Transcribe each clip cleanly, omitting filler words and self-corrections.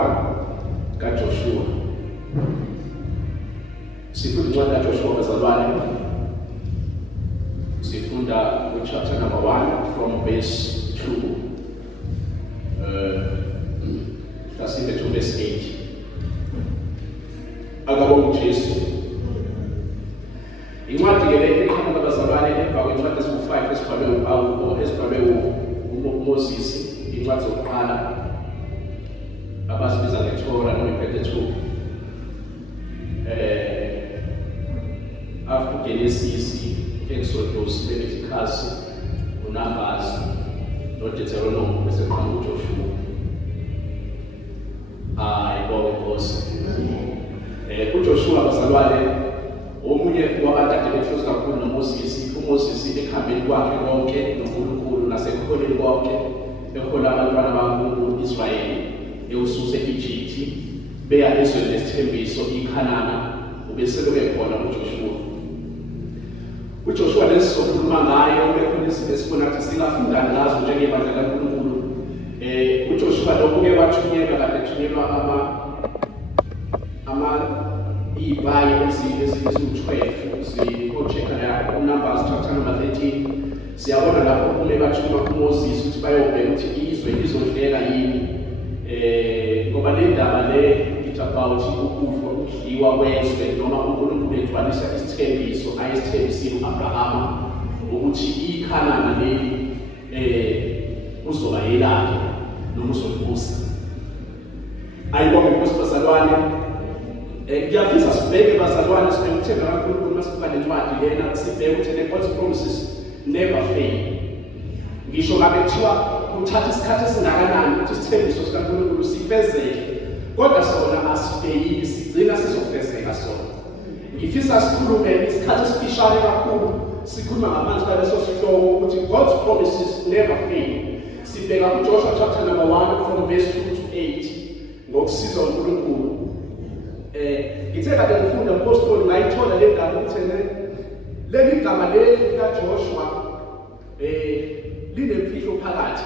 1 kaJoshua. Sifunda incwadi kaJoshua bazalwane. Sifunda chapter number 1 from verse 2. That's in the 2 verse 8. Akabonga uJesu. Incwadi ke le ekhona bazalwane emva kwencwadi eziku5 esibhalwe uMoses, incwadi zokuqala abasibiza ngeTorah noma iPentateuch. After Genesis, Exodus, Leviticus, Numbers, noDeuteronomy bese qhamuka uJoshua. Ayibonge Nkosi. uJoshua bazalwane omunye wabathathu bethu kakhulu noMoses. uMoses ekhambeni kwakhe konke noNkulunkulu nasekholeni konke ekhola abantwana bakaNkulunkulu Israyeli ewususe eEgypt beya ezweni lesithembiso iKhanani ubeseke khona uJoshua lesizokhuluma ngayo bekhona izinto esibona ukuthi singafunda ngazo njengebandla kaNkulunkulu. uJoshua lokhu-ke wathunyelwa kade ethunyelwa iy'bayi eziwu-12 zikho-check-a la uNumbers chapter number 13. Siyabona lapho kume bathuma uMoses ukuthi bayobheka ukuthi izwe lizondleka yini, ngoba le ndaba le ithi about ukudliwa kwezwe noma uNkulunkulu egcwalisa isithembiso ayesithembisile u-Abrahama ukuthi iKhanani leli uzoba yelakhe noma uzolibusa. Ayibonge Nkosi bazalwane. Ngiyafisa sibheke bazalwane, sibheke ukuthemba kaNkulunkulu masibuka nencwadi lena, sibheke ukuthi God's promises never fail. Ngisho ngabe kuthiwa kuthatha isikhathi esingakanani ukuthi isithembiso sikaNkulunkulu sifezeke, kodwa sona asifeyili, sigcina sizofezeka sona. Ngifisa sikhulume isikhathi esifishane kakhulu, sikhuluma ngaphansi kwaleso sihloko ukuthi God's promises never fail. Sibheka kuJoshua chapter number 1 from verse 2 to 8 ngokusizwa uNkulunkulu. Ngithe kade ngifunda uMpostoli ngayithola le ndaba ukuthi leli gama leli likaJoshua linemfihlo phakathi.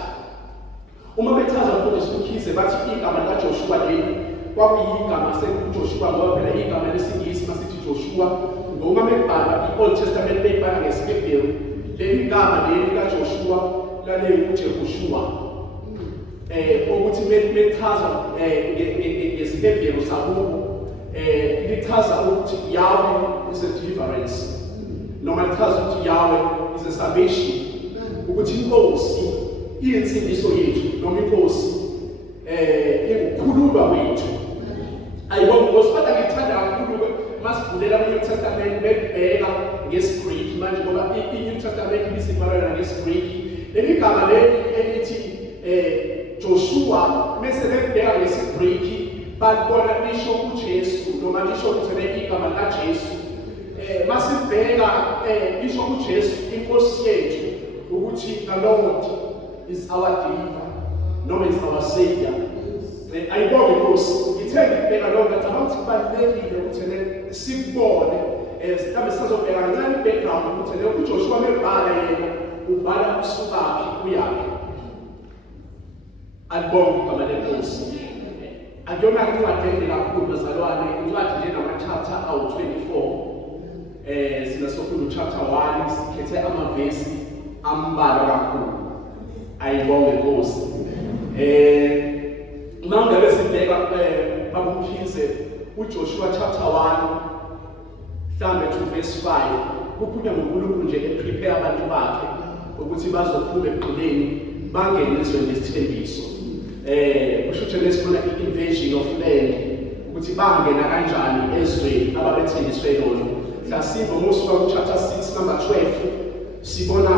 Uma bechaza ukuthi sikhize bathi igama likaJoshua leli kwakuyigama sekuJoshua ngoba phela igama lesingisi masithi Joshua, ngoba mebhala iOld Testament beyibhala ngesiHebheru, leli gama leli likaJoshua lale uJehoshua. Ukuthi mechaza ngesiHebheru sakubo lichaza ukuthi Yahweh is a deliverance, noma lichaza ukuthi Yahweh is a salvation, ukuthi inkosi iyinsindiso yethu noma inkosi ukukhululwa kwethu. Ayibonge Nkosi, kodwa ngithanda kakhulu masivulela kwiNew Testament bebheka ngesiGreek manje ngoba iNew Testament lisibhalwa ngesiGreek. Leli gama leli elithi Joshua mase bebheka ngesiGreek bakubona lisho uJesu noma lisho ukuthi igama likaJesu. Masibheka lisho uJesu inkosi yethu ukuthi the Lord is our deliverer noma is our savior. Ayibonge Nkosi, ngithenge ngibheka lokho ngicabanga ukuthi kubalulekile ukuthi sikubone sihambe sizobheka kancane background ukuthi uJoshua mebhala yena ubhala usukaphi uyaphi. Ayibonge igama lenkosi. Akuyona incwadi kakhulu bazalwane, incwadi njengamachapter awu-24. Sinasofunda chapter 1 sikhethe amavesi ambalwa kakhulu. Ayibonge Nkosi. Uma ngabe sibheka babukhize uJoshua chapter 1 mhlambe to verse 5 kukhulunywa ngoNkulunkulu nje eprepare abantu bakhe ukuthi bazophuma eqileni bangene ezweni lesithembiso. Kusho ukuthi lesibona i-invasion of land ukuthi bangena kanjani ezweni ababethenjiswe lona. Mhlasimbe musuka ku-chapter 6 number 12 sibona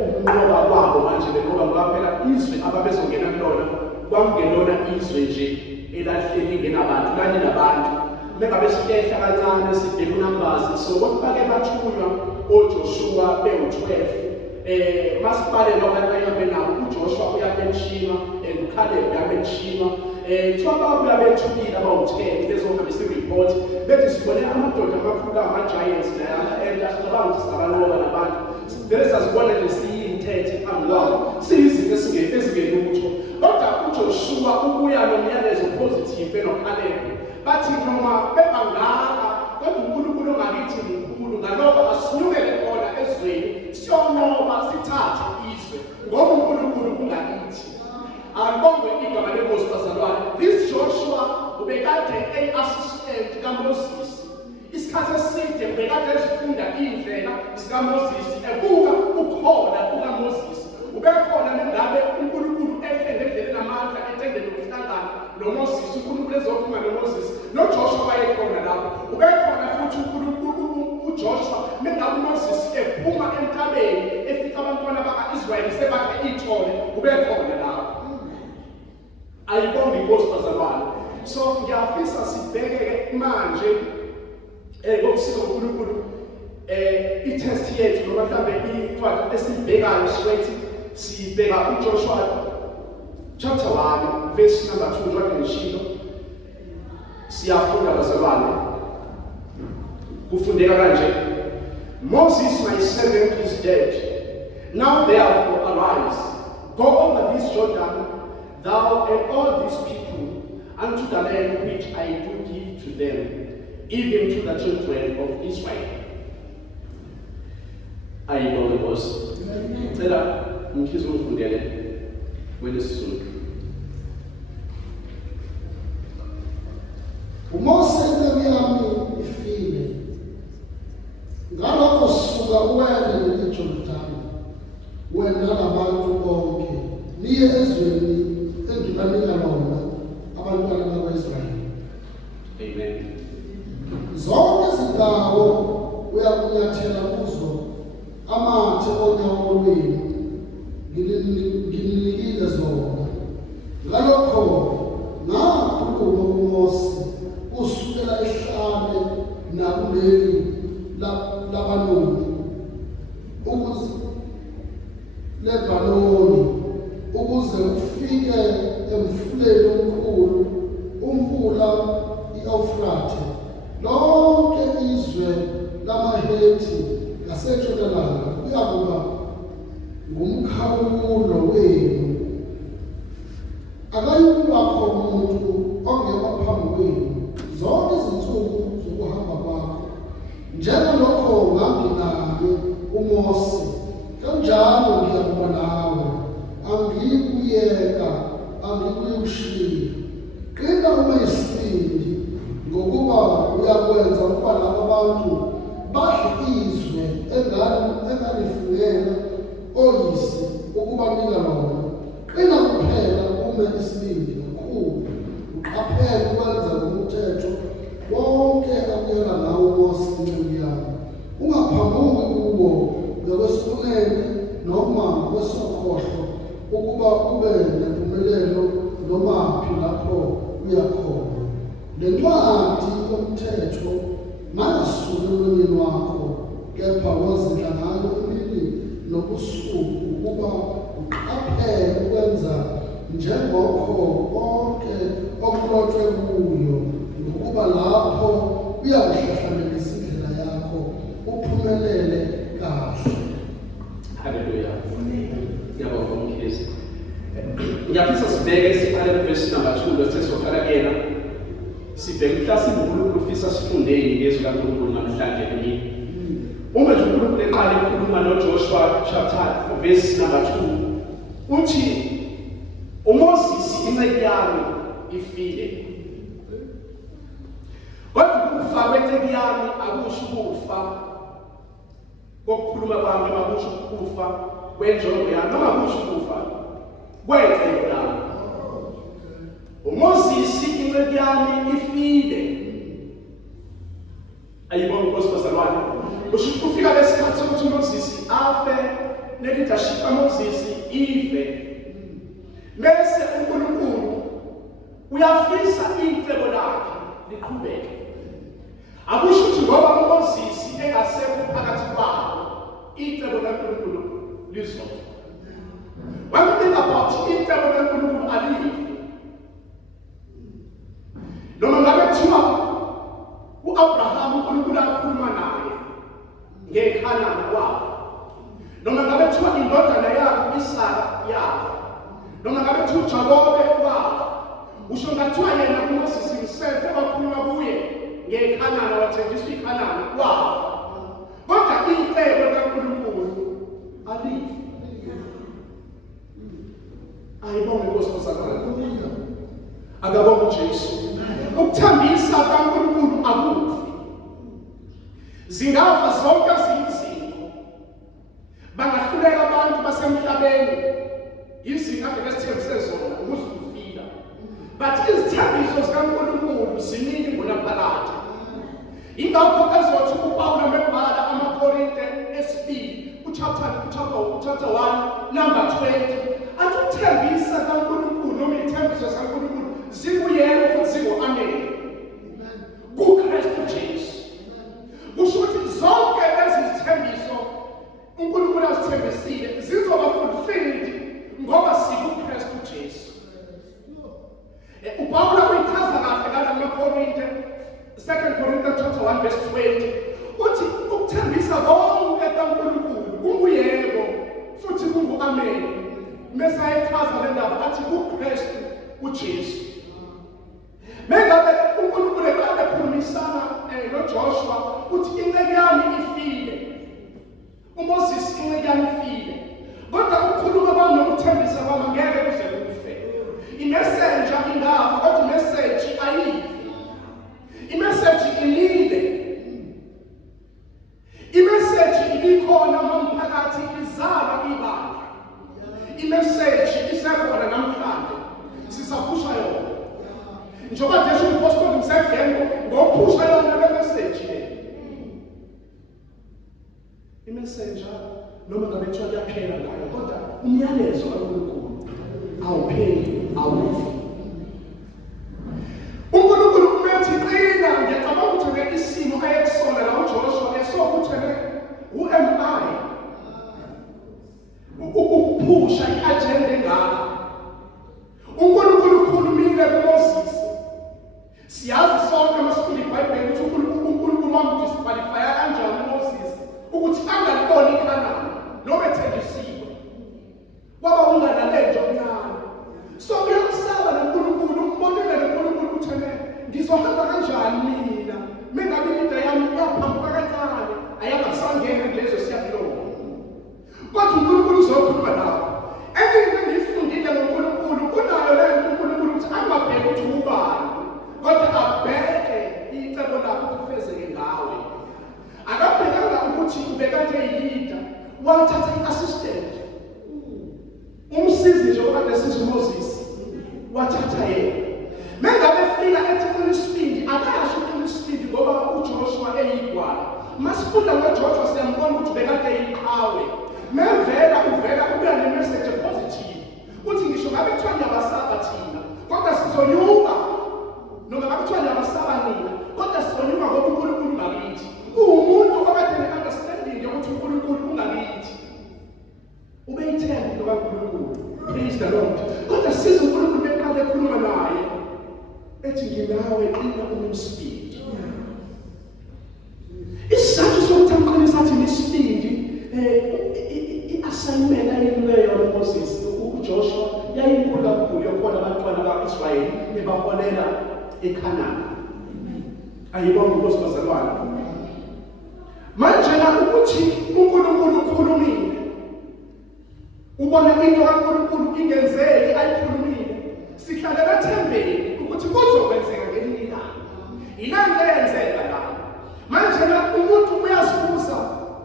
ukunqoba kwabo manje benqoba ngoba phela izwe ababezongena kulona kwakungelona izwe nje elahleli ngenabantu kanye nabantu. Mengabe sihlehla kancane sibheka uNumbers so bake bathunywa oJoshua bewu-12. Masibale lokho ayihambe nawo uJoshua uyabenshima and uCaleb uyabenshima. Thoba uyabethulile abawu-10 bezohambisa i-report bethi sibone amadoda amakhulu ama-giants and asicabanga ukuthi singabaloba nabantu vele sazibona nje siyintethe phambi kwabo siyizinto ezingelutho. Kodwa uJoshua ukuya nomyalezo positive enoKhalebi bathi noma bebangaka kodwa uNkulunkulu ongakithi mkhulu ngalokho asinyukele khona ezweni siyonqoba sithathe izwe ngoba uNkulunkulu kungakithi. Akubongwe igama lenkosi bazalwane. This Joshua ubekade assistant kaMoses. Isikhathi eside ubekade esifunda indlela zikaMoses ebuka ukhona kukaMoses. Ubekhona nengabe uNkulunkulu ehlele endleleni namandla etendele ukuhlangana noMoses, uNkulunkulu ezokhuluma noMoses noJoshua wayekhona lapho. Ubekhona futhi uJoshua mengabe uMoses ephuma entabeni efica abantwana baka-Israyeli sebakhe ithole ubekhona lapho. Ayibonge inkosi bazalwane. So ngiyafisa sibheke manje ngokusiza uNkulunkulu i-test yethu noma mhlambe incwadi esibhekayo sithi sibheka uJoshua chapter 1 verse number 2 njengoba ngishilo siyafunda bazalwane. Kufundeka kanje: Moses my servant is dead. Now therefore arise, go over this Jordan, thou and all these people, unto the land which I do give to them, even to the children of Israel. Ayibonge Nkosi. Ngicela ngikhize ungifundele kwelesizulu. uMose inceku yami ifile, ngalokho suka uwele eJordani, wena nabantu bonke, niye ezweni engibanika lona abantwana bakwa-Israyeli. Amen. Zonke izindawo uyakunyathela kuzo amathe onyawo lwenu ngininikile zona. Ngalokho ngakhuluma kuMose kusukela ehlane nakuleli labanoni Lebanoni ukuze ufike emfuleni omkhulu umfula i-Eufrate, lonke izwe lamaHethi ngasentshonalanga kuyakuba ngumkhawulo wenu. Akayikubakho umuntu ongekho phambi kwenu zonke izinsuku zokuhamba kwakho. Njengalokho nganginaye uMose, kanjalo ngiyakuba nawe. Angikuyeka, angikuyikushiya. Qina uma isibindi ngokuba uyakwenza ukuba laba bantu badle izwe engalifungela oyise ukubanika lona. Qina kuphela ume isibindi kakhulu, uqaphele ukwenza ngomthetho wonke akuyela ngawo uMose inceku yami. Ungaphamuki kuwo ngakwesilungele noma kwesokhohlo, ukuba ube nempumelelo nomaphi lapho uya khona. Le ncwadi yomthetho mayasuka emlonyeni wakho, kepha wozidla ngayo imini nobusuku, ukuba uqaphele ukwenza njengokho konke okulotshwe kuyo, ngokuba lapho uyakuhlahlanelisa indlela yakho uphumelele kahle. Hallelujah. Ngiyabonga umkhisi. Ngiyafisa sibheke siqale kuverse number 2 bese soqala kuyena. Sibheke mhlawumbe uNkulunkulu ufisa sifundeni ngezwi kaNkulunkulu namhlanje kimi. Uma nje uNkulunkulu eqala ukukhuluma noJoshua chapter verse number 2 uthi uMoses inceku yami ifile. Kodwa ukufa kwenceku yami akusho ukufa kokukhuluma kwami, noma kusho ukufa kwenjongo yami, noma kusho ukufa kwenceku yami. uMoses inceku yami ifile. Ayibonge inkosi bazalwane. Kusho kufika lesikhathi sokuthi uMoses afe, ne-leadership kaMoses ife. Bese uNkulunkulu uyafisa icebo lakhe liqhubeke. Akusho ukuthi ngoba uMoses engasekho phakathi kwabo icebo laNkulunkulu lizofa. When we think about icebo laNkulunkulu alifi, noma ngabe kuthiwa u-Abraham uNkulunkulu akhuluma naye ngeKhanani kwabo, noma ngabe kuthiwa indodana yakhe Isaka yafa, noma ngabe kuthiwa uJakobe wafa, usho ngathiwa yena uMoses himself wakhuluma kuye ngeKhanani, wathenjiswa iKhanani wafa. Kodwa icebo kaNkulunkulu alifi. Ayibonge Nkosi kaSathane. Akabonge uJesu. Ukuthambisa kaNkulunkulu akufi. Zingafa zonke izinto. Bangahluleka abantu basemhlabeni. Izinto akade sithembise zona ukuzifika. But izithambiso zikaNkulunkulu ziningi ngonaphakade. Ingakho ezothi uPawulu amebhala amaKorinte esibili chapter 1 number 20 athi ukuthembisa kaNkulunkulu noma izithembiso zikaNkulunkulu zikuyena futhi zingo-amen kuKristu Jesu. Kusho ukuthi zonke lezi zithembiso uNkulunkulu azithembisile zizoba fulfilled ngoba sikuKristu Jesu. uPawulu uyichaza kahle kana kumaKorinte 2 Corinthians chapter 1 verse 20 uthi ukuthembisa konke kaNkulunkulu kunguyebo futhi kungu-amen. Mase ayichaza le ndaba athi kuKristu uJesu. Mengabe uNkulunkulu ekade ekhulumisana noJoshua uthi inceke yami ifile, uMoses inceke yami ifile, kodwa ukukhuluma kwami nokuthembisa kwami ngeke kuze kufe. Imessenger ingafa kodwa imessage ayifi. Imessage ilile. Imessage ibikhona nomphakathi izaba ibandla. Imessage isekhona namhlanje sisaphusha yona. Njengoba nje umpostoli msebengo ngokuphusha yona le message le. Imessenger noma ngabe kuthiwa kuyaphela ngayo kodwa umyalezo kaNkulunkulu awupheli awufi. uNkulunkulu umethi qina ngiyacabanga ukuthi isimo ayekusona la uJoshua esokuthi who am I ukuphusha i-agenda engaka. uNkulunkulu ukhulumile kuMoses. Siyazi sonke masifunda iBhayibheli ukuthi uNkulunkulu wamdisqualifya kanjani uMoses ukuthi angaliboni iKhanani noma ethenjisiwe. Kwaba ungalaleli nje okuncane. So uyakusaba noNkulunkulu umbonile noNkulunkulu ukuthi ngizohamba kanjani mina mengabe into yami yaphambuka kancane ayangasangena kulezo siyabulonga. Kodwa uNkulunkulu uzokhuluma nawe. Enye into engiyifundile ngoNkulunkulu unayo le uNkulunkulu ukuthi angabheki ukuthi ubani kodwa abheke icebo lakho kufezeke ngawe. Akabhekanga ukuthi ubekade eyilida wathatha i-assistant umsizi nje okade sizi uMoses wathatha yena. Mengabe fika ethi isibindi akasho ukuthi isibindi ngoba uJoshua eyigwala. Masifunda ngoJoshua siyambona ukuthi bekade eyiqhawe. Mevela uvela ubuya ne-message positive uthi ngisho ngabe kuthiwa niyabasaba thina kodwa sizonyuka. Noma ngabe kuthiwa niyabasaba nina kodwa sizonyuka ngoba uNkulunkulu ngakithi. Uwumuntu okade ne-understanding yokuthi uNkulunkulu ungakithi. Ubeyithemba into kaNkulunkulu. Praise the Lord. Kodwa siza uNkulunkulu beqale ekhuluma naye ethi nginawe qina unesibindi. Isizathu sokuthi amqinise athi nesibindi i-assignment ayinileyo uMoses uJoshua yayinkulu kakhulu yokuba abantwana baka-Israyeli bebaholela eKhanani. Ayibonge Nkosi bazalwane. Manje la ukuthi uNkulunkulu ukhulumile ubona into kaNkulunkulu ingenzeki ayikhulumile sihlalela ethembeni ukuthi kuzokwenzeka ngelinye ilanga. Ilanga eyenzeka la. Manje la umuntu uyazibuza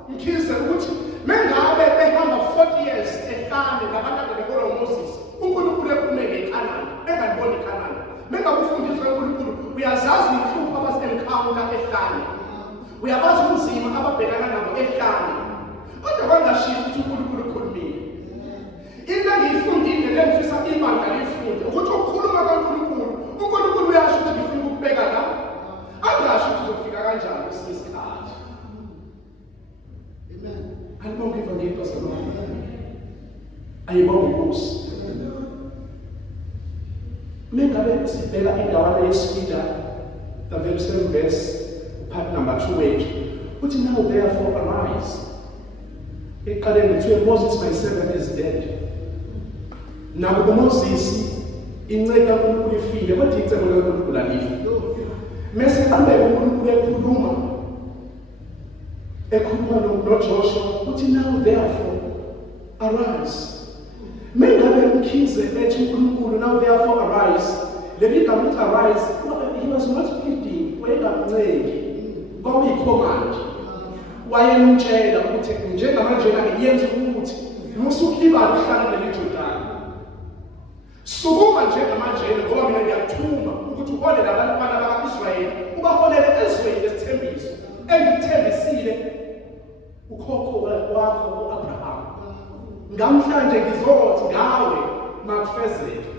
mkhize ukuthi mengabe behamba 40 years ehlane ngabantu behola uMoses uNkulunkulu ephumeke eKhanani engaliboni iKhanani. Mengabe ufundiswe uNkulunkulu uyazazi inhlupho abazi-encounter ehlane. Uyabazi ubunzima ababhekana nabo ehlane. Kodwa kwangashiya ukuthi uNkulunkulu ukhulumile. Into engiyifundile lengifisa ibandla lifunde ukuthi ukukhuluma kaNkulunkulu uNkulunkulu uyasho ukuthi ngifuna ukubheka la. Angasho ukuthi uzofika kanjani kwesinye isikhathi. Amen. Alibonge ivangeli bazalwane. Ayibonge Nkosi. Mengabe sibheka indawana yesibida the very same verse part number 2 uthi now therefore arise. Eqaleni kuthiwe Moses my servant is dead. Now uMoses inceka uNkulunkulu ifile kodwa icebo likaNkulunkulu alifi. Mase qhubeka uNkulunkulu ekhuluma noJoshua uthi now therefore arise. Mengabe uMkhize ethi uNkulunkulu now therefore arise, leli gama lithi arise, he was not pleading, wayengamnceki, kwakuyicommand. Wayemtshela ukuthi njengamanje ke yenza ukuthi musukiba ukuhlala leli Jordani. Sukuma njengamanje ngoba mina ngiyakuthuma ukuthi uhole labantwana bakaIsrayeli, ubaholele ezweni lesithembiso engithembisile ukhokho wakho uAbraham. Ngamhlanje ngizothi ngawe makufezeke.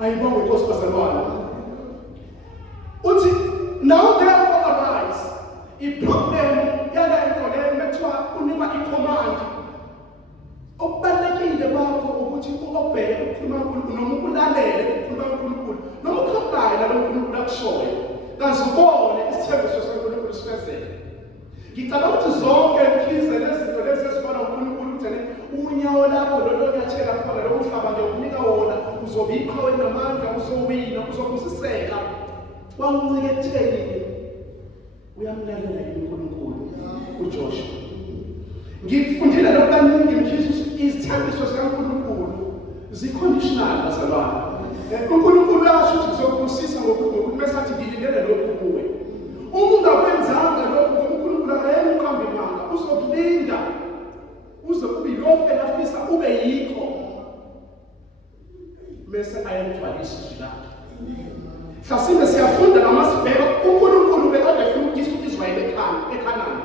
Ayibonge Nkosi bazalwane. Uthi now therefore arise. I-problem yala inkolelo bethiwa unika i-command. Okubalulekile bakho ukuthi ubheke ukukhuluma uNkulunkulu noma ukulalele ukukhuluma uNkulunkulu noma ukhokhayo nalo uNkulunkulu akushoyo. Kaze ubone isithembiso soNkulunkulu sifezeke. Ngicabanga ukuthi zonke Mkhize lezinto lezi ezibona uNkulunkulu uthene unyawo lakho lolo nyathela khona lo mhlaba ngiyokunika wona uzobiqhawe namandla uzowina uzobusiseka. Wanguncike ekutheni uyamlalela uNkulunkulu uJoshua. Ngifundile lokho kaningi Mkhize ukuthi izithembiso zikaNkulunkulu ziconditional bazalwane. uNkulunkulu uyasho ukuthi uzokubusisa ngokuthi bese athi ngilindele lokhu kuwe. Uma ungakwenzanga lokho uNkulunkulu akayemuqambi manga uzokulinda uze kube lokho elafisa ube yikho. Bese ayemthwalisa izilapha. Mhlasimbe siyafunda namasibheka uNkulunkulu bekade efuna ukuthi uIsrayeli eKhanani.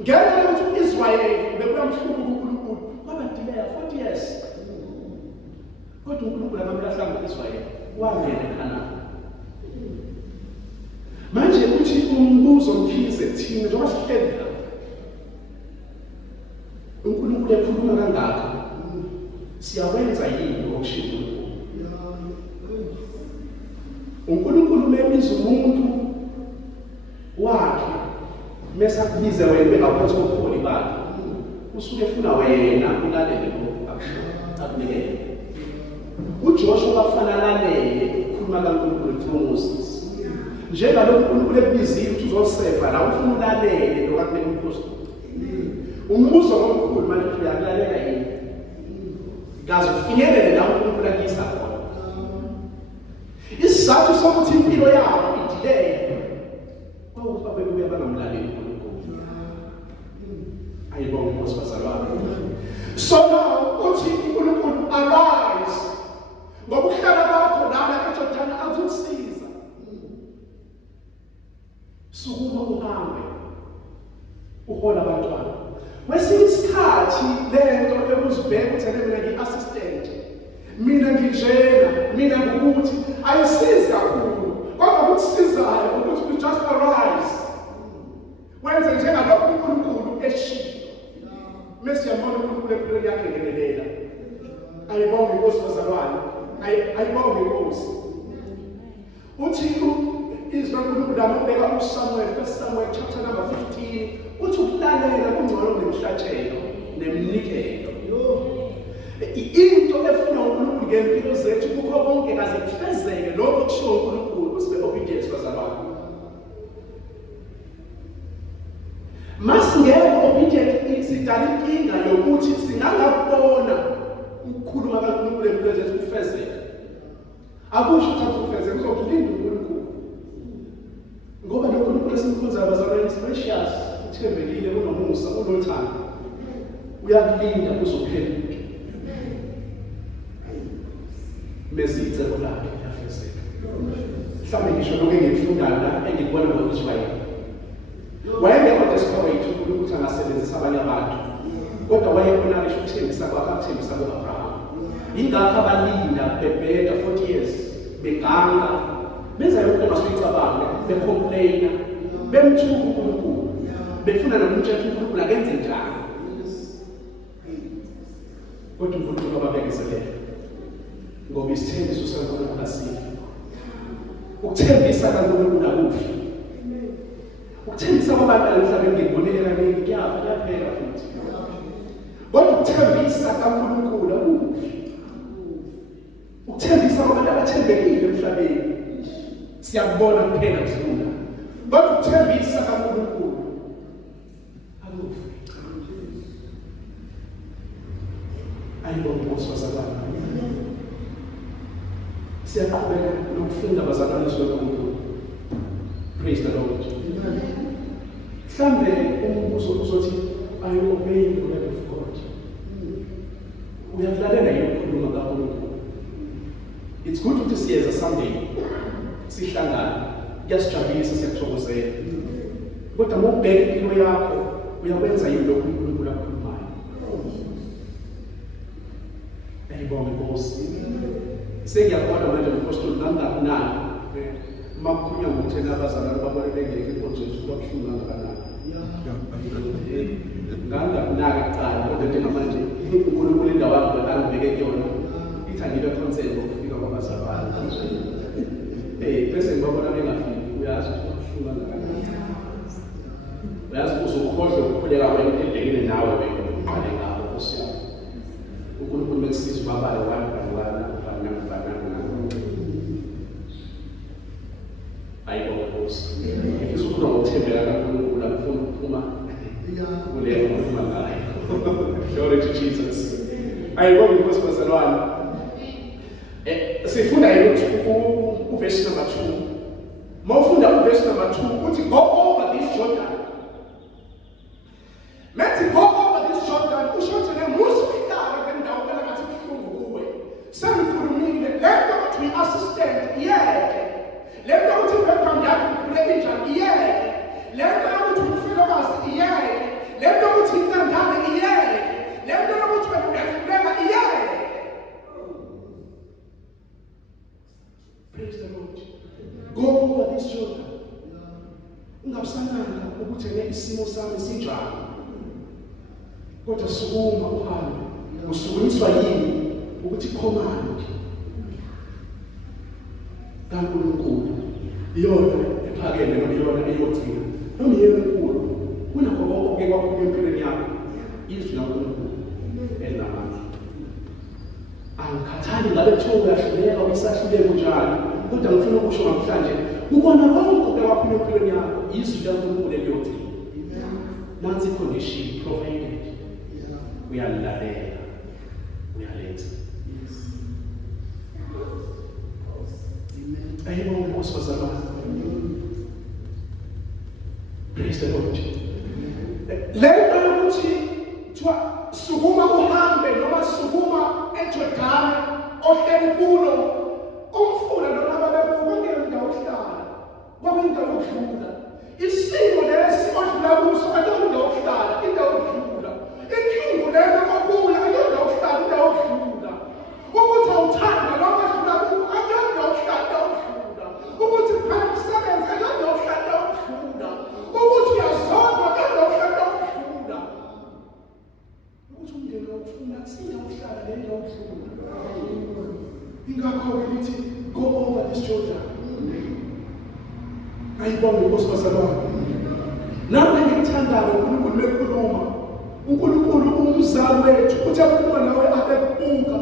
Ngenxa yokuthi uIsrayeli bekuyamhluka uNkulunkulu kwaba delay 40 years. Kodwa uNkulunkulu akamlahlanga uIsrayeli wangena eKhanani. Manje uthi umbuzo Mkhize thina njengoba sihleli la. uNkulunkulu ekhuluma kangaka. Siyawenza yini okushiya uNkulunkulu mebiza umuntu wakhe mase akubize wena bengaphansi kobuholi bakhe usuke efuna wena ulalele lokho akunikele. uJoshua wafana lalele ukukhuluma kaNkulunkulu through Moses. Njengalokhu uNkulunkulu ebizile ukuthi uzosefa la ufuna ulalele lokho uNkulunkulu. Umbuzo omkhulu manje uyalalela yini? Kaze ufinyelele la uNkulunkulu akisa khona. Isizathu sokuthi impilo yabo idelay ukuthi babebuya bangamlaleli uNkulunkulu. Ayibonge Nkosi bazalwane. So now uthi uNkulunkulu arise ngokuhlala bakho lana eJordani azokusiza. Sukuma uhambe uhola abantwana. Wesinye isikhathi lento ekuzibheka ukuthi mina ngi-assistant, mina nginjena, mina ngokuthi ayisizi kakhulu, kodwa ukusizayo ukuthi just arise wenze njengalokho uNkulunkulu eshilo. Mase yabona uNkulunkulu empilweni yakhe ngenelela. Ayibonge Nkosi bazalwane. Ayibonge Nkosi. Uthi Israel uNkulunkulu amubeka uSamuel, 1 Samuel chapter number 15, uthi ukulalela kungcono nemhlatshelo nemnikelo. Into efuna uNkulunkulu ngempilo zethu kukho konke kaze kufezeke lokho kushiwo uNkulunkulu sibe obedient bazalwane. Masingeke obedient isidala inkinga yokuthi singangabona ukukhuluma kaNkulunkulu empilo zethu kufezeke. Akusho ukuthi kufezeke kuzokulinda uNkulunkulu. Ngoba lo uNkulunkulu esimkhonza bazalwane precious, uthembekile, unomusa, unothando. Uyakulinda uzophelula. Bese icebo lakhe liyafezeka. Mhlawumbe ngisho lokho engikufundayo la engikubona ngoIsrayeli. Wayengekho desperate ukuthi angasebenzisa abanye abantu. Kodwa wayebona ngisho ukuthembisa kwakhe akuthembisa kuAbraham. Ingakho abalinda bebheka 40 years beganga benza yonke amasicabanga becomplaina bemthuka uNkulunkulu befuna nokumtshela uNkulunkulu akenze njani. Kodwa uNkulunkulu ababekezelela ngoba isithembiso sikaNkulunkulu asifi. Ukuthembisa kaNkulunkulu akufi. Ukuthembisa kwabantu emhlabeni ngikubonile kaningi kuyaphela futhi. Kodwa ukuthembisa kaNkulunkulu akufi. athembekile emhlabeni siyakubona kuphela kudlula kodwa uthembisa kaNkulunkulu akufi. Ayibonge Nkosi wazalwane. Siyaqhubeka nokufunda bazalwane beNkulunkulu. Praise the Lord. Mhlambe umbuzo uzothi are you obeying the word of God? Uyakulalela yini ukukhuluma kaNkulunkulu? It's good ukuthi siyeza Sunday sihlangana kuyasijabulisa siyakuthokozela. Kodwa uma ubheka impilo yakho uyakwenza yini lokho uNkulunkulu akukhulumayo? Ayibonge Nkosi. Sengiyabona manje umpostoli nangakunani makukhulunywa ngokuthena abazalwane babone bengeke inkonzo yethu kwabuhlungu kangakanani. Ngangakunaka kuqala kodwa njengamanje uNkulunkulu indawo yakho angibeke kuyona ithi angibe consent ngokufika kwabazalwane. Bese ngibabona bengafiki uyazi ukuthi kwabuhlungu kangakanani. Uyazi uzokhohlwa ukukhuleka kwenu endleleni nawe uqale ngabo Nkosi yami. uNkulunkulu bekusiza ubabale wabana ayibonge Nkosi. Ngifuna ukuthembeka kaNkulunkulu akufuna ukuphuma kuleyo nkhuluma ngayo. Glory to Jesus. Ayibonge Nkosi bazalwane. Sifunda uverse number 2. Mawufunda uverse number 2 uthi go over this Jordan. Methi go over this Jordan usho ukuthi musuhlala kwendawo ngathi kuhlungu kuwe. Sengikhulumile lento ukuthi assistant yeke. Lento ukuthi background yakho kule injani yeke. Lento ukuthi umfelokazi yeke. Lento ukuthi intandane yeke. Lento ukuthi uyakubeka yeke. Praise the Lord. Go over this Jordan. Ungabusananga ukuthi isimo sami sinjani. Kodwa sukuma uhambe. Usukunyiswa yini ukuthi khomani. kaNkulunkulu iyona ephakeme noma iyona eyogcina noma iyona enkulu kunakho konke kwakho empilweni yakho izwi laNkulunkulu elinamandla. Angikhathali ngabe kuthiwa uyahluleka uyisahluleka njani kodwa ngifuna ukusho namhlanje ukona konke kwakho empilweni yakho izwi laNkulunkulu eliyogcina. Nansi condition provided uyalalela uyalenza. Ayibonge Nkosi wazalwane. Praise the Lord. Lento yokuthi thiwa sukuma uhambe noma sukuma eJordani ohleli kulo umfula noma babekuke indawo ohlala kwabe indawo okudlula isimo lesi odlula kuso ayindawo okuhlala indawo okudlula inkingu lento okula ayindawo okuhlala indawo okudlula ukuthi awuthanda noma odlula kuyo ayindawo okuhlala ukuthi phela umsebenzi ayindawo okuhlala okudlula ukuthi uyazonda ayindawo okuhlala okudlula ukuthi umndeni okufuna kusinda ukuhlala lendawo okudlula. Ingakho lithi go over this Jordan. Ayibonge Nkosi wazalwane. Nawe ngithandayo uNkulunkulu ekhuluma. uNkulunkulu umzali wethu uthi akhuluma nawe abekubuka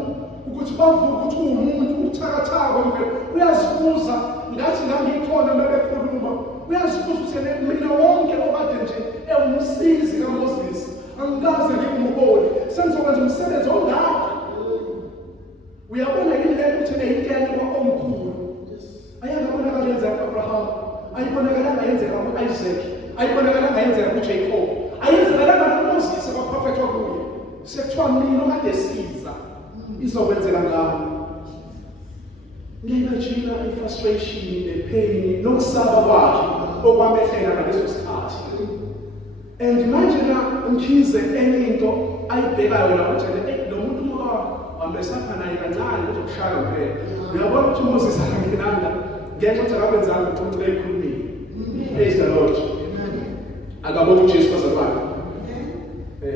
ukuthi bavuka ukuthi umuntu uthakathaka mfethu uyazibuza ngathi ngangikhona bebekhuluma uyazibuza ukuthi mina wonke obade nje ewumsizi kaMoses angikaze ngimholi sengizokwenza umsebenzi ongaka. Uyabona yini le ukuthi neyintelo omkhulu ayangabonakala yenzeka kuAbraham ayibonakala ngayenzeka kuIsaac ayibonakala ngayenzeka kuJacob ayenzeka kuMoses abaprofethi wakuye sekuthiwa mina okade siza izokwenzeka ngami. Ngiyajina ifrustration nepain nokusaba kwakhe okwamehlela ngaleso sikhathi. And manje na umkhize enye into ayibhekayo la ukuthi lo muntu wamesapha naye kancane ukuthi ukushaya kuphela. Uyabona ukuthi uMoses akangenanga ngenxa ukuthi akakwenzanga ukuthi ekhulumile. Praise the Lord. Akabona uJesu bazalwane.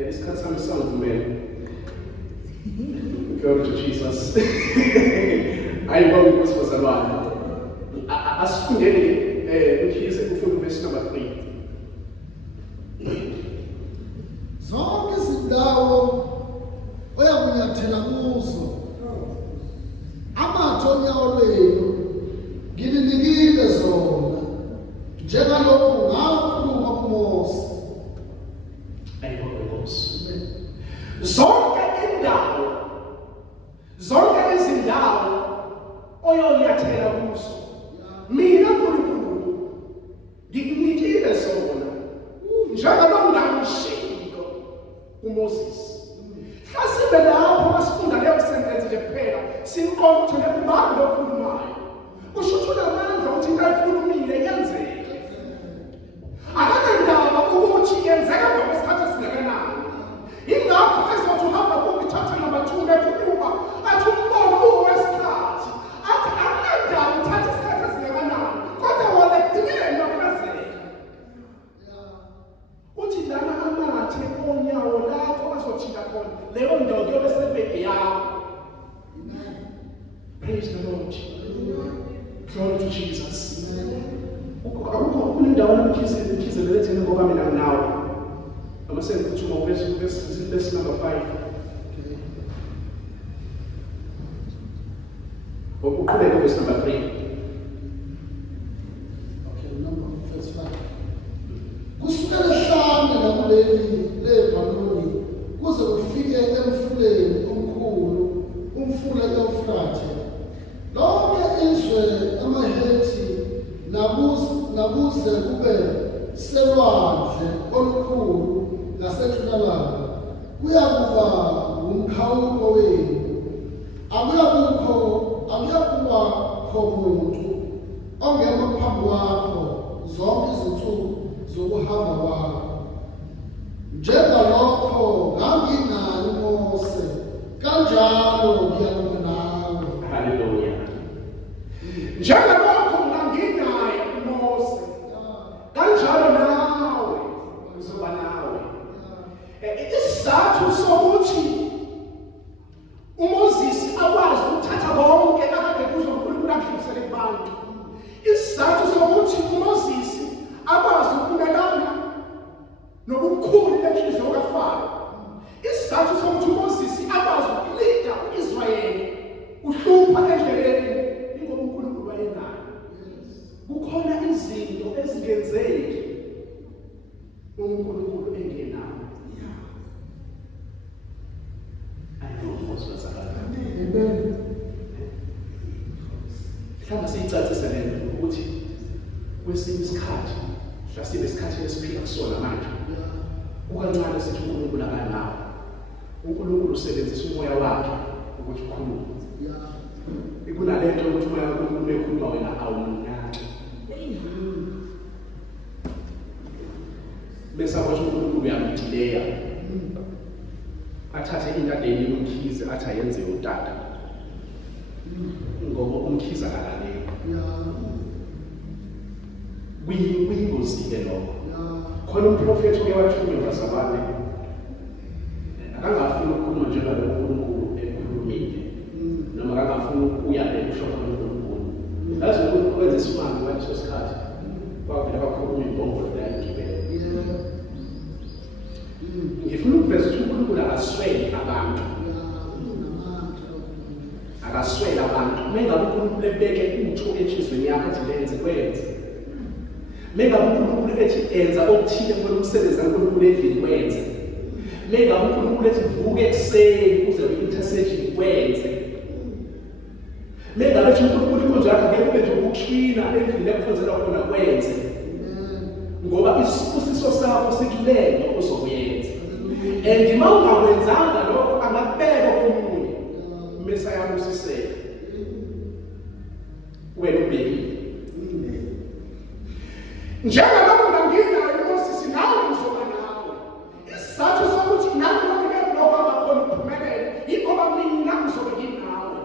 Isikhathi sami sangivumela. Glory to Jesus. Ayibonge Nkosi bazalwane. Asifundeni ukhize ufunda verse number 3. Zonke izindawo oyakunyathela kuzo amatho sonyawo lwenu ngilinikile zona njengalokhu ngakhuluma kuMose. Ayibonge Nkosi. Zonke izindawo oyonyathela kuzo, mina Nkulunkulu ngikunikile zona njengalokhu ngangishilo kuMoses. Asibe lapho masifunda leyo sentence nje kuphela sinqoqa ukuthi ngubani lo okhulumayo. Kusho ukuthi unamandla ukuthi into ayikhulumile yenzeke. Akanandaba ukuthi yenzeka ngokwesikhathi esingakanani. Ingakho ezothi uhamba kumithatha nabathunga ekhuluma athi umbono uwesikhathi. Athi akanandaba uthatha isikhathi esingakanani kodwa wona kudingeka kwenzeka. Uthi lana amathe onyawo lakho azothinta khona leyo ndodo yobe sebeke yakho. Praise the Lord. Glory to Jesus. Akukho kunendawo namkhize lethene ngoba mina nginawe. Amase ngikuthuma verse number 5. Uqhubeke verse number 3. Okay, number verse 5. Kusukela hlane nakuleli leBhabhiloni kuze kufike emfuleni omkhulu, umfula kaEufrate. Lonke izwe amaHethi nakuze kube selwandle olukhulu ngasentshonalanga kuyakuba umkhawulo wenu. Akuyakuba muntu ongema phambi kwakho zonke izinsuku zokuhamba kwakho. Njengalokho nganginaye uMose, kanjalo ngiyakuba nawe. Hallelujah. Njengalokho nganginaye uMose, kanjalo nawe uzoba nawe. Isizathu sokuthi uMoses akwazi ukuthatha bonke akade kuzwa uNkulunkulu amhlulisele kubantu. Isizathu sokuthi uMoses akwazi ukumelana nobukhulu benhliziyo kaFaro. Isizathu sokuthi uMoses akwazi ukulida uIsrayeli uhlupha endleleni ingoba uNkulunkulu wayenayo. Kukhona izinto ezingenzeki uNkulunkulu engenayo. Amen. Mhlawumbe siyicacise lento ukuthi kwesinye isikhathi hlasibe isikhathi esiphila kusona manje. Ukancane sithi uNkulunkulu akanawo. uNkulunkulu usebenzisa umoya wakhe ukuthi ukhulume. Ikunalento ukuthi umoya kaNkulunkulu ekhuluma wena awumunaki. Bese abathi uNkulunkulu uyamdileya. Athathe intadeni yomkhize athi ayenze utata. Ngoba umkhize akalaleli. Kuyingozi-ke lokho. Khona umprofethi oke wathunywa bazalwane. Akangafuni ukukhuluma njengalo uNkulunkulu ekhulumile. Noma akangafuni ukuya ekusho khona uNkulunkulu. Yazi uNkulunkulu wenza isimanga ngaleso sikhathi. Kwavela kakhuluma imbongolo yayigibela. Ngifuna ukuveza ukuthi uNkulunkulu akaswele abantu. Akaswele abantu. Mengabe uNkulunkulu ebeke utho enhlizweni yakho athi lenze kwenze. Mengabe uNkulunkulu ethi enza okuthile kulo umsebenzi kaNkulunkulu endlini kwenze. Mengabe uNkulunkulu ethi vuka ekuseni uze uintercession kwenze. Mengabe ethi uNkulunkulu inkonzo yakhe ngeke kube nje ukuklina endlini ekukhonzelwa khona kwenze. Ngoba isibusiso sakho sikulento ozokuyenza. And uma ungakwenzanga lokho angakubeka komunye Mesiya yamsiseka. Wena ubekile. Njengalokho nganginayo uMoses nawe uzoba nawe. Isizathu sokuthi nami ngeke lokho abakhona ukuphumelela yingoba mina ngizobe nginawe.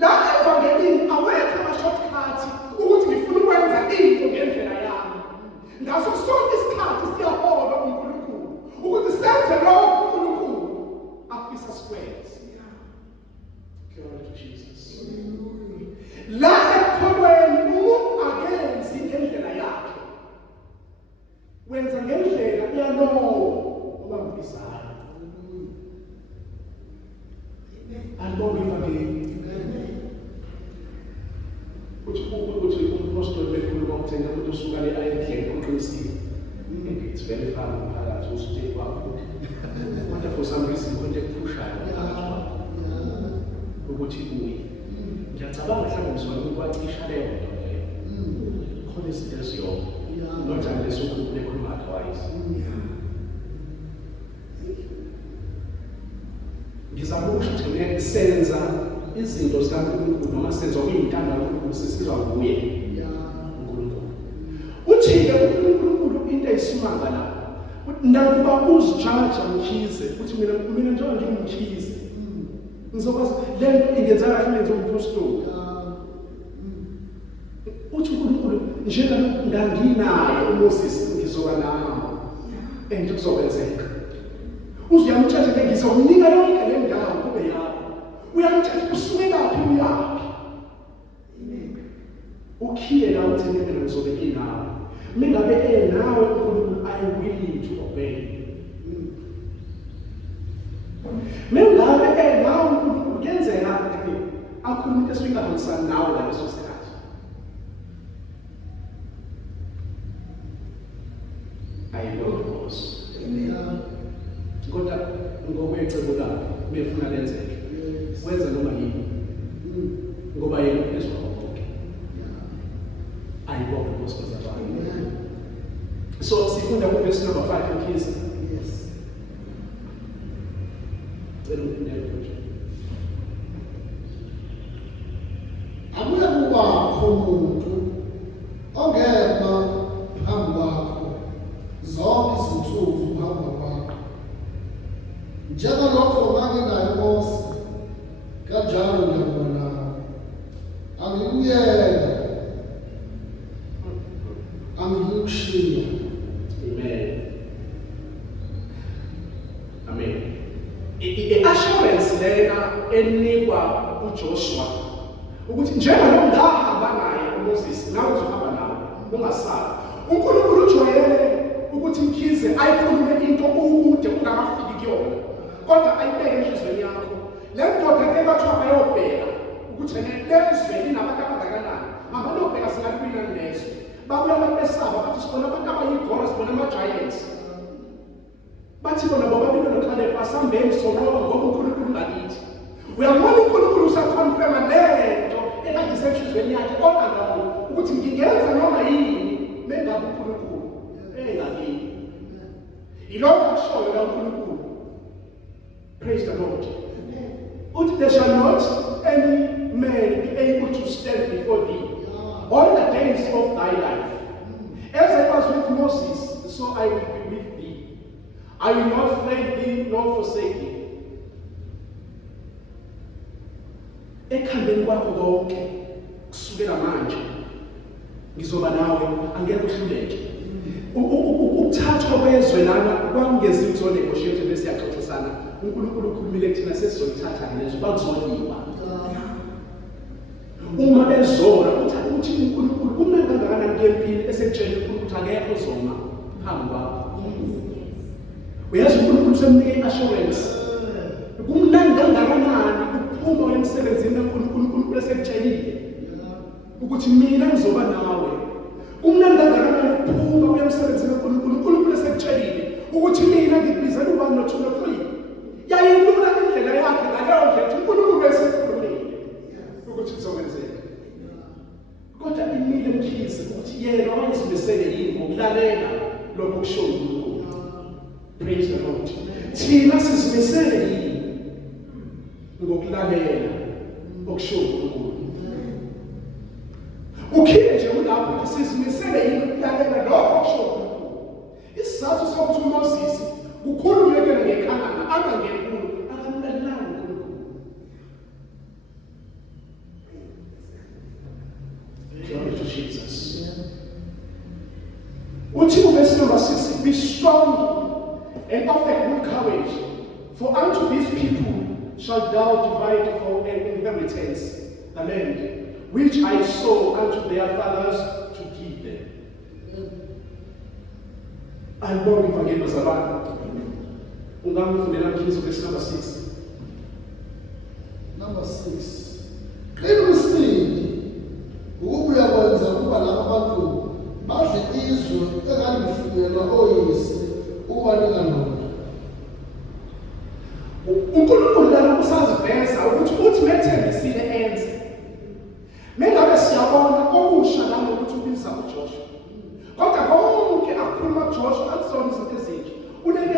La evangelini awekho ama-shortcut ukuthi ngifuna ukwenza into ngendlela yami. Ngaso sonke isikhathi siyahola uNkulunkulu ukuthi senze lokho uNkulunkulu afisa sikwenze. Glory to Jesus. La ekholweni umuntu akenzi ngendlela yakhe. Wenza ngendlela yalowo obambizayo. Alibonge ivangeli. Sengake umuntu usuka le ayedleke uqinisile. It's very fun phakathi usithe kwakho. Kodwa for some reason konke kuphushayo ukuthi uye. Ngiyacabanga mhlawumbe ngizona ukuthi wacisha leyo nto leyo. Khona izinto eziyona. Not unless umuntu ekhuluma otherwise. Ngizama ukuthi ngeke senza izinto zikaNkulunkulu noma senza okuyintando kaNkulunkulu sisizwa nguye. uNkulunkulu. Uthike uNkulunkulu into eyisimanga la. Nakuba uzijaja Mkhize uthi mina njengoba ngimkhize. Ngizokwazi lento ingenza kahle menze umphostoli. Uthi uNkulunkulu njengoba nganginaye uMoses ngizoba nawe. And kuzokwenzeka. Uziyamthatha ke ngizomnika yonke le ndawo kube yakho. Uyamthatha usuke laphi uyaphi. Ukhiye la uthi mina ngizobe nawe. Mingabe nawe uNkulunkulu I willing to obey. Mingabe nawe uNkulunkulu kuyenzeka akhuluma into esingahambisani nawe ngaleso sikhathi. I know boss. Kodwa ngokwecebo lakhe befuna lenzeke. Wenza noma yini. Ngoba yena phezulu konke. Ayibonge Nkosi kaZabani. So sifunda ku verse number 5 Mkhize. Yes. Akuya kuba umuntu ongema phambi kwakho zonke izinsuku zokuhamba kwakho. Njengalokho nganginaye Mose kanjalo ngiyakuba nawe. Angikuyeka. Angikushiya. Amen. Amen. I-assurance lena enikwa uJoshua ukuthi njengoba ngahamba naye uMoses nawe uzohamba nawe ungasali. uNkulunkulu ujwayele ukuthi Mkhize ayikhulume into ukude ungakafiki kuyona. Kodwa ayibeke enhlizweni yakho. Le ndoda ke bathiwa bayobheka ukuthi lezwe linabantu abangakanani. Hamba lobheka singalibina nezwe. Babuya besaba bathi sibona abantu abayigora sibona ama-giants. Bathi bona bobabili noKhalebi asambeni sonqoba ngoba uNkulunkulu ngakithi. Uyabona uNkulunkulu usakhonfirma lento ekade isenhlizweni yakhe kodwa ngawo ukuthi ngingenza noma yini mengabe uNkulunkulu engakini. Ilokho akushoyo la uNkulunkulu. Praise the Lord. Uthi there shall not any man be able to stand before thee all the days of thy life. As I was with Moses, so I will be with thee. I will not fail thee nor forsake thee. Ekhambeni kwakho konke kusukela manje ngizoba nawe angeke uhluleke. Ukuthathwa kwezwe lana kwangezi into negotiate bese yaxoxisana. uNkulunkulu ukhulumile kuthina sesizothatha lezo bazoliwa. Uma bezora uthi uNkulunkulu kumele kangakanani ngempilo esetshele ukuthi akekho uzoma phambi kwakho. Uyazi uNkulunkulu semnike i-assurance. Kumnandi kangakanani ukuphuma emsebenzini kaNkulunkulu esekutshelile ukuthi mina ngizoba nawe. Kumnandi kangakanani ukuphuma emsebenzini kaNkulunkulu esekutshelile ukuthi mina ngikubizela u1 no2 no3. Yayilula indlela yakhe ngaleyo ndlela uNkulunkulu esekhulumile ukuthi kuzokwenzeka. Kodwa imile Mkhize ukuthi yena wayezimisele yini ngokulalela lokho kusho uNkulunkulu. Praise the Lord. Thina sizimisele yini ngokulalela okusho uNkulunkulu. Ukhile nje ulapho ukuthi sizimisele yini ukulalela lokho kusho uNkulunkulu. Isizathu sokuthi uMoses kukhululeke ngeKhanani angangenkulu akamlalelanga uNkulunkulu. Glory to Jesus. Uthi verse number 6, be strong and of a good courage, for unto these people shalt thou divide for an inheritance the land which I swore unto their fathers to give them. Ayibonge ivangeli bazalwane. Ungamfundela Mkhize verse number 6. Number 6. Qinisile ukuba uyakwenza ukuba laba bantu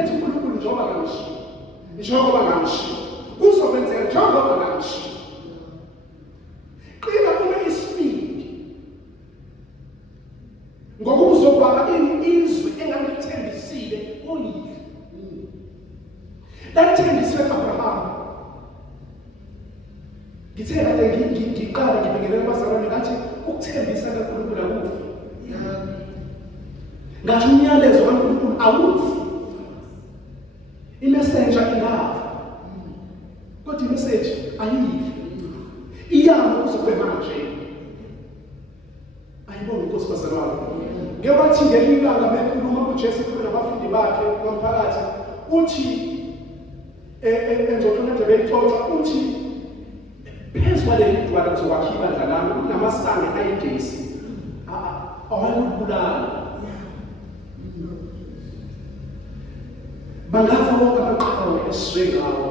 lithi uNkulunkulu njengoba ngamshiya kuzokwenzeka njengoba ngamshiya. Qina uma isibindi ngoba uzokwaba izwi engalithembisile oyile. Lalithembiswe Abraham. Ngithe kade ngiqala ngibingelela abazalwane ngathi ukuthembisa kaNkulunkulu akufi. Ngathi umyalezo kaNkulunkulu awufi. Imessage ingafa. Kodwa imessage ayifi. Iyama kuze manje. Ayibona Nkosi bazalwane. Ngewathi ngelinye ilanga bekhuluma uJesu nabafundi bakhe komphakathi uthi engxoxweni nje beyixoxa uthi phezu kwaleli dwala kuzokwakhiwa ndlalana kunamasange ayigesi awalibulala. Bangafa wonke amaqhawe esizwe ngawo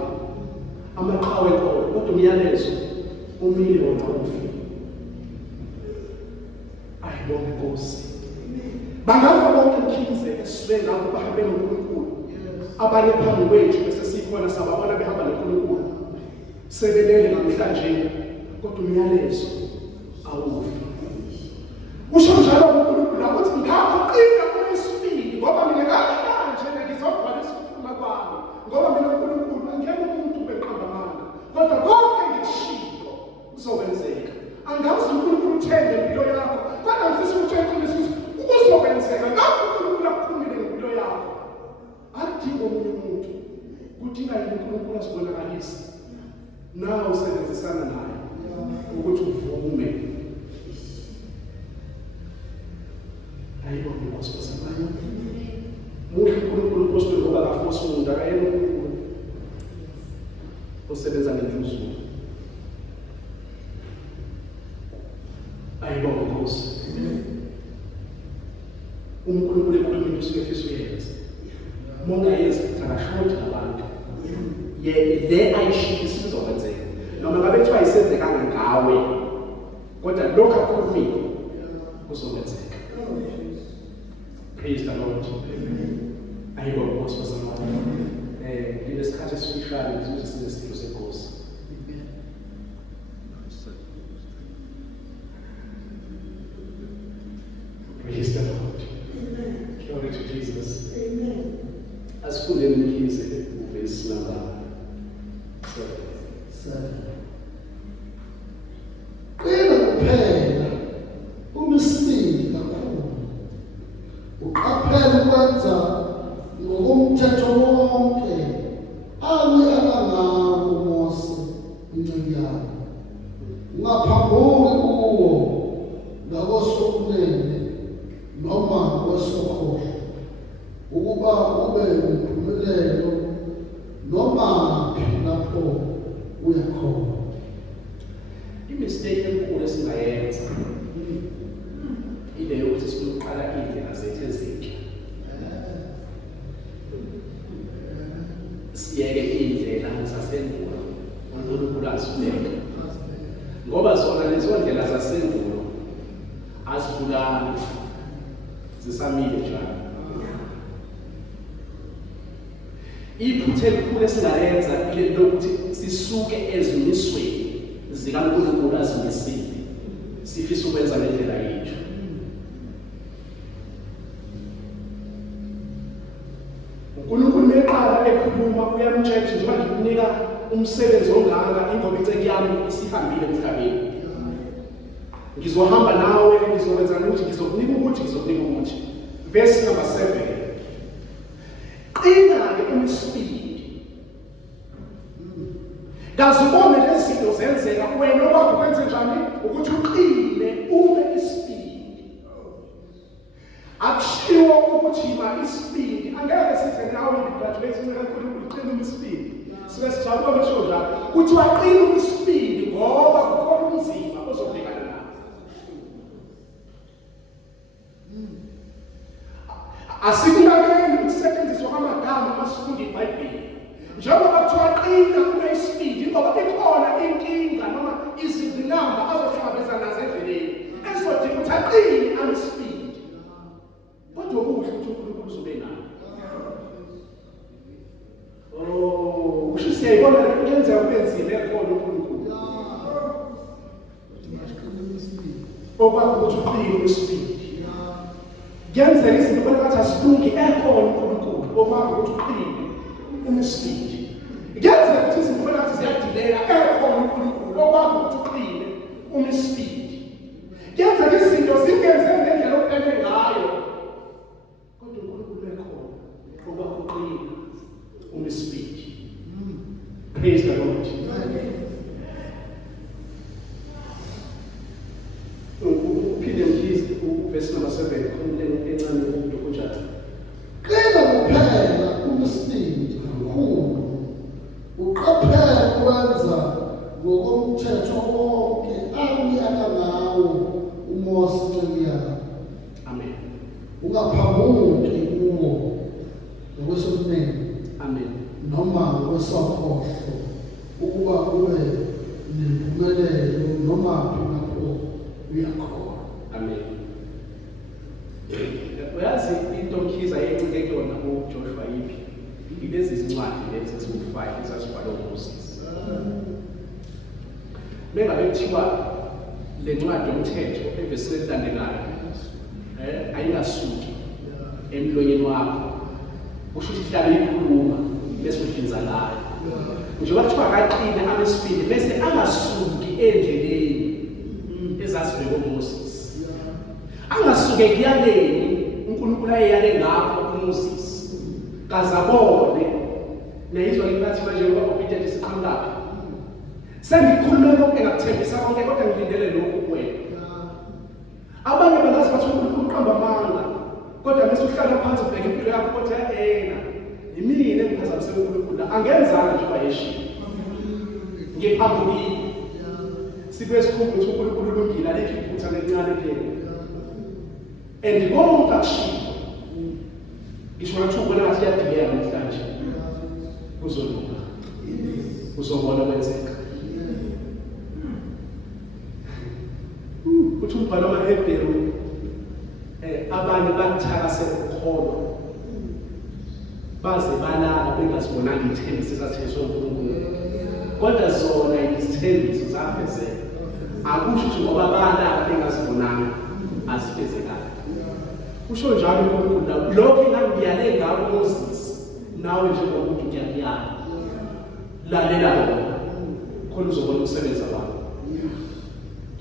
amaqhawe kodwa umyalezo umile wona ufi. Ayibona Nkosi. Bangafa bonke mkhize esizwe ngawo bahambe noNkulunkulu. Abanye phambi kwethu bese sikhona sababona behamba noNkulunkulu. Sebelele namhlanje kodwa umyalezo awufi. Usho njalo uNkulunkulu ukuthi ngakho qina kunesibindi ngoba mina kanje ngizobhalisa ukuphuma kwami. Ngoba mina uNkulunkulu angeke umuntu beqambamanga. Kodwa konke ngikushilo kuzokwenzeka. Angazi uNkulunkulu uthenge impilo yakho. Kodwa ngifisa ukuthi uqinise kuzokwenzeka. Ngakho uNkulunkulu akuphumile ngempilo yakho. Adinga omunye umuntu. Kudinga uNkulunkulu asibonakalise. Nawe usebenzisana naye ukuthi uvume. Ayibona Nkosi bazalwane. Muhle uNkulunkulu Nkosi ngoba akafosi umuntu akayena uNkulunkulu osebenza ngenhliziyo. Ayibona Nkosi. uNkulunkulu ekhuluma into esifisa uyenze. Mongayenza akashoti nabantu. Le ayishiya isizokwenzeka. Noma ngabe kuthiwa isenzekanga ngawe. Kodwa lokho akukhulumile kuzokwenzeka. Praise the Lord. Ayibona Nkosi bazalwane. Lesikhathi esifishane sizobe sinesipho seNkosi. Praise the Lord. Glory to Jesus. Amen. Asifundeni mkhize uvesi number 7. Qina kuphela umisibindi kakhulu. Uqaphele ukwenza ngokomthetho wonke angawo uMose incwadi yakho. Ungaphambuki kuwo ngakosokunene noma kwesokhohlo ukuba ube nempumelelo noma lapho uyakhona. Imistake enkulu esingayenza ile yokuthi sifuna ukuqala indlela zethu ezintsha. Siyeke indlela zasendulo uNkulunkulu azibeke. Ngoba zona lezo ndlela zasendulo azivulani zisamile njalo. Iphutha elikhulu esingayenza ile lokuthi sisuke ezimisweni zikaNkulunkulu azimisile. Sifisa ukwenza lendlela yethu. uNkulunkulu meqala ekhuluma uyamtshela njengoba ngikunika umsebenzi ongaka ingoba iceke yami isihambile emhlabeni. Ngizohamba nawe ngizokwenza ukuthi ngizokunika ukuthi. Verse number 7. Qina-ke umisibindi. Ngazibone lezi zinto zenzeka wena okwakho kwenze njani ukuthi uqine ube isibindi. Akushiwo ukuthi isibindi angeke size nawe ngigraduate kaNkulunkulu uqine umisibindi. Sibe sijabula besho njalo. Uthi waqina umisibindi ngoba kukhona ubunzima ozobhekana nabo. Asikunakeni ukusetshenziswa kwamagama masifunda iBhayibheli. Njengoba kuthiwa qina ube isibindi ngoba ikhona inkinga noma izingqinamba azohlangabezana nazo endleleni. Esodinga ukuthi aqine amisibindi. Kodwa kuhle ukuthi uNkulunkulu uzobe nayo. okwakho ukuthi uqine usibindi. Kuyenzeka izinto bona bathi asilungi ekhona uNkulunkulu okwakho ukuthi uqine unesibindi. Kuyenzeka ukuthi izinto bona bathi ziyadileya ekhona uNkulunkulu okwakho ukuthi uqine unesibindi. Kuyenzeka izinto zingenze ngendlela oqine ngayo kodwa uNkulunkulu ekhona okwakho uqine unesibindi. Praise the Lord. Uphinde ngizwe verse number 7 khona encane umuntu kunjalo. Qina kuphela unesibindi kakhulu. Uqaphele ukwenza ngokomthetho wonke akuyala ngawo uMose inceku yakho. Amen. Ungaphamuki kuwo ngokwesobunene. Amen. Noma ngokwesakhohlo ukuba ube nempumelelo noma lapho uyakhona. Amen. Uyazi into Mkhize ayencike kuyona uJoshua yiphi? Ilezi zincwadi lezi eziwu-5 ezazibhalwe uMoses. Mengabe kuthiwa le ncwadi yomthetho evesini elilandelayo ayingasuki emlonyeni wakho, kusho ukuthi ihlale ikhuluma bese uhlinza ngayo. Njengoba kuthiwa akaqine abesibindi bese angasuki endleleni ezazibekwe uMoses. Angasuke kuyaleni uNkulunkulu ayeyale ngakho uMoses. Kazabone nayizwa ngibathi manje ngoba obedient isiqhamlaphi. Sengikhulume konke ngakuthembisa konke kodwa ngilindele lokhu kuwena. Abanye bangazi bathi uNkulunkulu uqamba amanga kodwa bese uhlala phansi ubheka impilo yakho kodwa yena yimini engiphazamisele uNkulunkulu angenzanga njengoba yeshiya. Ngiphambukile. Sibe sikhumbuza ukuthi uNkulunkulu ulungile alikho iphutha lencane kuphela. And konke akushiwo. Ngisho ngathi ubona ngathi iyadileka namhlanje. Kuzolunga. Uzobona kwenzeka. Uthi umbhalo wamaHebheru abanye bathakasela ukukholwa. Baze balala bengazibonanga ithembiso ezathengiswa uNkulunkulu. Kodwa zona izithembiso zafezeka. Akusho ukuthi ngoba balala bengazibonanga azifezekanga. Kusho njalo uNkulunkulu lokho engangiyale ngabo uMoses nawe njengomuntu ngiyakuyala. Lalela bona. Khona uzobona umsebenzi wakho.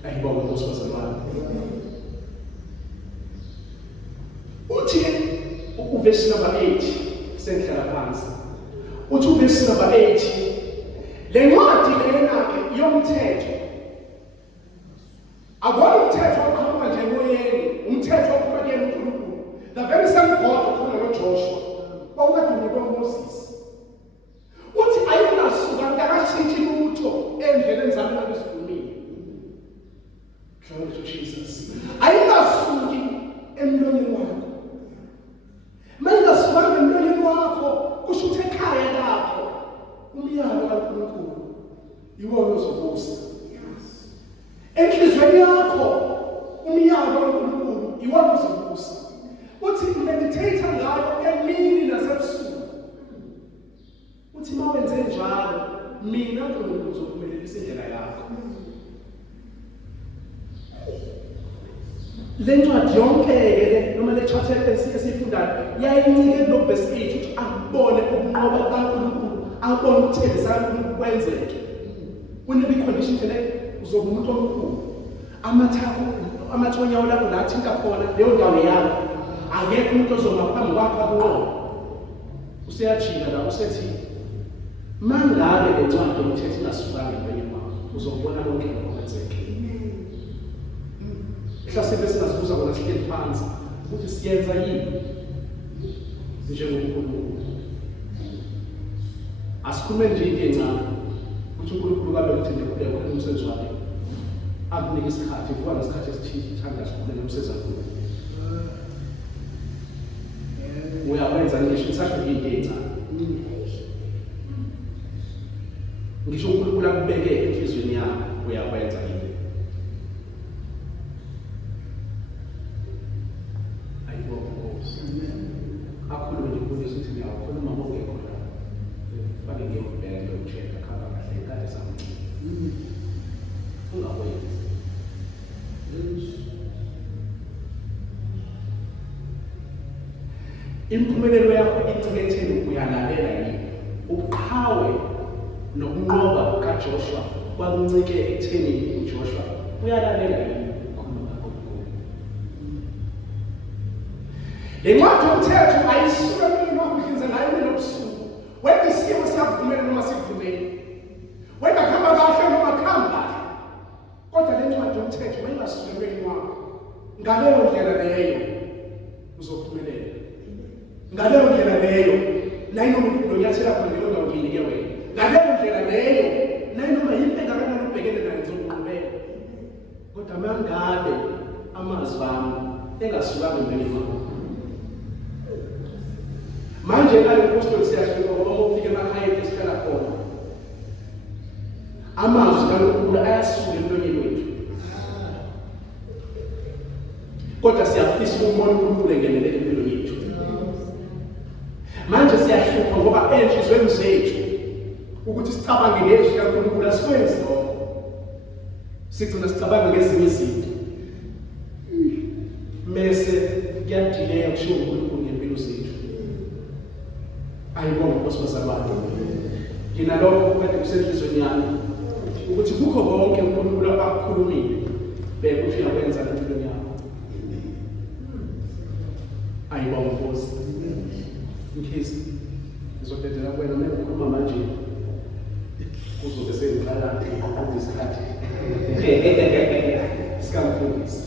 Ayibonga Nkosi wazalwane. Uthi uverse number 8 sengihlala phansi. Uthi uverse number 8 le ncwadi lena-ke yomthetho akona umthetho okhuluma nje emoyeni, umthetho okhuluma kuyena uNkulunkulu. The very same God okhuluma noJoshua owakade uMoses. Uthi ayinasuka ngakashithi lutho endleleni zami nabesivumile. Glory to Jesus. Ayingasuki emlonyeni wakho. Mayingasukanga emlonyeni wakho kusho ukuthi ekhaya lakho umyalo kaNkulunkulu iwona ozobusa. Enhlizweni yakho umyalo kaNkulunkulu iwona ozobusa. Uthi meditate ngayo emini nasebusuku. Uthi mawenze njalo mina uNkulunkulu uzophumelelisa indlela yakho. Le ncwadi yonke noma le chapter esifundayo yayincike kulo verse 8 ukuthi akubone ukunqoba kaNkulunkulu, akubone ukuthembisa kaNkulunkulu kwenzeke. Une be condition le uzoba umuntu omkhulu. Amathonya lakho la thinta khona leyo ndawo yakho. Akekho umuntu ozoma phambi kwakho akunqoba. Useyajika la usethi mangabe le ncwadi yomthetho ingasukanga empeleni wakho uzobona konke okwenzeke. Mhlawumbe singazibuza kona sihleli phansi ukuthi siyenza yini njengoNkulunkulu. Asikhulume nje into encane ukuthi uNkulunkulu kabe ukuthi ndikhuleka khona umsebenzi wakhe. Akunika isikhathi kuba nesikhathi esithile ithanda sikhuleka umsebenzi wakhe. Uyakwenza ngisho isasho into encane. Ngisho uNkulunkulu akubeke enhlizweni yakho uyakwenza yini. Akhulume nje ukuthi sithi ngiyakhuluma ngokho la. Bake ngiyobheka ngiyocheck khamba kahle inkathi sami. Ungakwenzi. Impumelelo yakho incike ekutheni uyalalela yini. Ubuqhawe nokunqoba kaJoshua kwakuncike ekutheni uJoshua uyalalela yini ukukhuluma kaNkulunkulu. Le ncwadi yomthetho ayisuke mina ukuhlinza ngayo mina ubusuku. Wena isimo siyakuvumela noma sikuvumeli. Wena khamba kahle noma khamba kahle. Kodwa le ncwadi yomthetho wayingasukelwe wakho. Ngaleyo ndlela leyo uzophumelela. Ngaleyo ndlela leyo nayinoma unyathela khona leyo ndawo ngiyinike wena. Ngaleyo ndlela leyo nayinoma yimpe engakanani ubhekene nayo ngizokuqhubeka. Kodwa mangabe amazwi ami engasukanga empeleni wakho. Manje ngale apostoli siyasho ngoba ufike emakhaya esihlala khona. Amazwi kaNkulunkulu ayasuka emlonyeni wethu. Kodwa siyafisa ukubona uNkulunkulu engenele empilweni yethu. Manje siyahlupha ngoba enhlizweni zethu ukuthi sicabange ngezwi kaNkulunkulu asikwenzi lokho. Sigcina sicabange ngezinye izinto. Mese kuyadileya kusho uNkulunkulu ngempilo zethu. Ayibonge Nkosi bazalwane. Ngina lokho kade kusenhlizweni yami ukuthi kukho konke uNkulunkulu akukhulumile beke uthi uyakwenza empilweni yakho. Ayibonge Nkosi. Inkethi ngizobhedela kuwena uma ukhuluma manje kuzobe sengiqala isikhathi sikamfundisi.